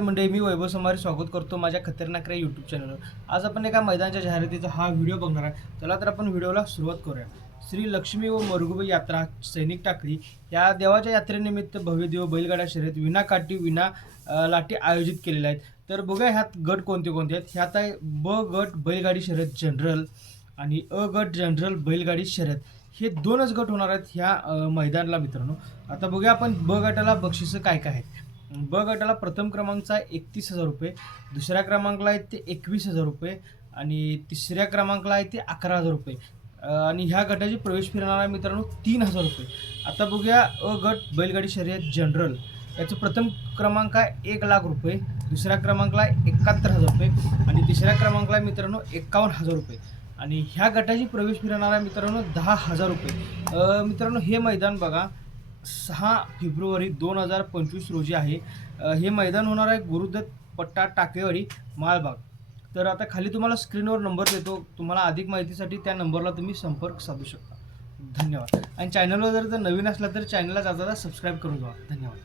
मंडळी मी वैभव समारी स्वागत करतो माझ्या खतरनाक रे यूट्यूब चॅनलवर आज आपण एका मैदानाच्या जाहिरातीचा हा व्हिडिओ बघणार आहे. चला तर आपण व्हिडिओला सुरुवात करूया. श्री लक्ष्मी व मरुगुबाई यात्रा सैनिक टाकळी. या देवाच्या यात्रेनिमित्त भव्यदेव बैलगाडा शर्यत विना काठी विना लाठी लाटी आयोजित केलेल्या आहेत. तर बघा ह्यात गट कोणते कोणते आहेत. ह्यात आहे ब गट बैलगाडी शर्यत जनरल आणि अ गट जनरल बैलगाडी शर्यत. हे दोनच गट होणार आहेत ह्या मैदानाला मित्रांनो. आता बघूया आपण ब गटाला बक्षिसं काय काय आहेत. ब गटाला प्रथम क्रमांकचा एकतीस हजार रुपये दुसऱ्या क्रमांकाला आहे ते एकवीस हजार रुपये आणि तिसऱ्या क्रमांकाला आहे ते अकरा हजार रुपये. आणि ह्या गटाची प्रवेश फिरणार आहे मित्रांनो तीन हजार रुपये. आता बघूया अ गट बैलगाडी शर्यत जनरल. याचं प्रथम क्रमांक आहे एक लाख रुपये दुसऱ्या क्रमांकाला एकाहत्तर हजार रुपये आणि तिसऱ्या क्रमांकाला मित्रांनो एकावन्न हजार रुपये. आणि ह्या गटाची प्रवेश फिरणार आहे मित्रांनो दहा हजार रुपये. मित्रांनो हे मैदान बघा. सहा फेब्रुवारी दोन हजार पंचवीस रोजी आहे. हे मैदान होणार आहे गुरुदत्त पट्टा टाकेवाडी माळबाग. तर आता खाली तुम्हाला स्क्रीनवर नंबर देतो. तुम्हाला अधिक माहितीसाठी त्या नंबरला तुम्ही संपर्क साधू शकता. धन्यवाद. आणि चॅनलवर जर जर नवीन असला तर चॅनलला जाता सबस्क्राईब करून घ्या. धन्यवाद.